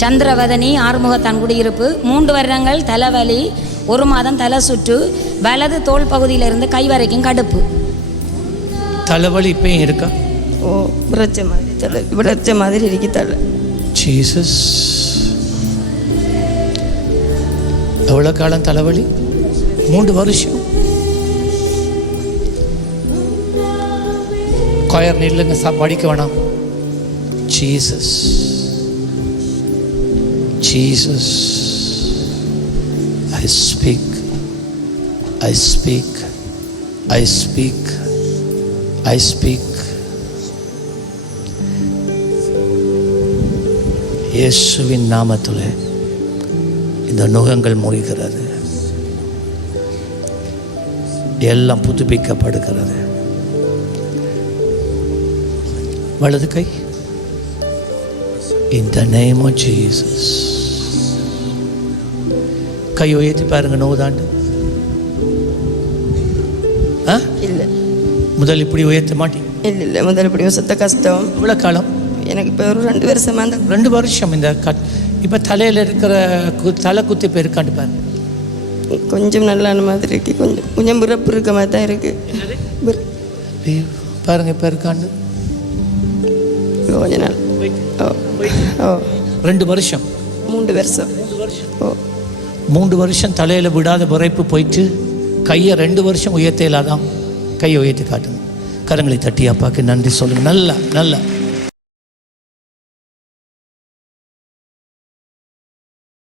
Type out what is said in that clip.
சந்திரவதனி ஆறுமுகத்தான் குடியிருப்பு. மூன்று வருடங்கள் தலைவலி ஒரு மாதம் தலை சுற்று வலது தோல் பகுதியிலிருந்து கை வரைக்கும் கடுப்பு. தலைவலி இப்பயும் இருக்கா? ஓ விரைச்ச மாதிரி தலை விரைச்ச மாதிரி இருக்கு தலை. ஜீசஸ் எவ்வளோ காலம் தலைவலி? மூன்று வருஷம். கொயர் நில்லுங்க படிக்க வேணாம். Jesus Jesus I speak, I speak I speak, I speak இயேசுவின் நாமத்தில் இந்த நுகங்கள் முறிகிறது. எல்லாம் புதுப்பிக்கப்படுகிறது. வலது கை. இந்த நேம் ஆஃப் ஜீசஸ் கை உயர்த்தி பாருங்க நோதாண்டு ஆ இல்லை முதல் இப்படி உயர்த்த மாட்டீங்க இல்லை இல்லை முதல் இப்படி சுத்த கஷ்டம் இவ்வளோ காலம் எனக்கு இப்போ ஒரு ரெண்டு வருஷமா அந்த ரெண்டு வருஷம் இந்த கட் இப்போ தலையில் இருக்கிற கு தலை குத்தி இப்போ இருக்காண்டு பாருங்க கொஞ்சம் நல்லான மாதிரி இருக்கு கொஞ்சம் கொஞ்சம் பிறப்பு இருக்க மாதிரி தான் இருக்கு பாருங்க இப்போ இருக்காண்டு கொஞ்ச நாள் ரெண்டு வருஷம். மூன்று வருஷம். மூன்று வருஷம் தலையில் விடாத விரைப்பு போயிட்டு கையை ரெண்டு வருஷம் உயர்த்தையிலாதான் கையை உயர்த்தி காட்டுங்க. கரங்களை தட்டி அப்பாக்கு நன்றி சொல்லுங்க. நல்லா நல்லா.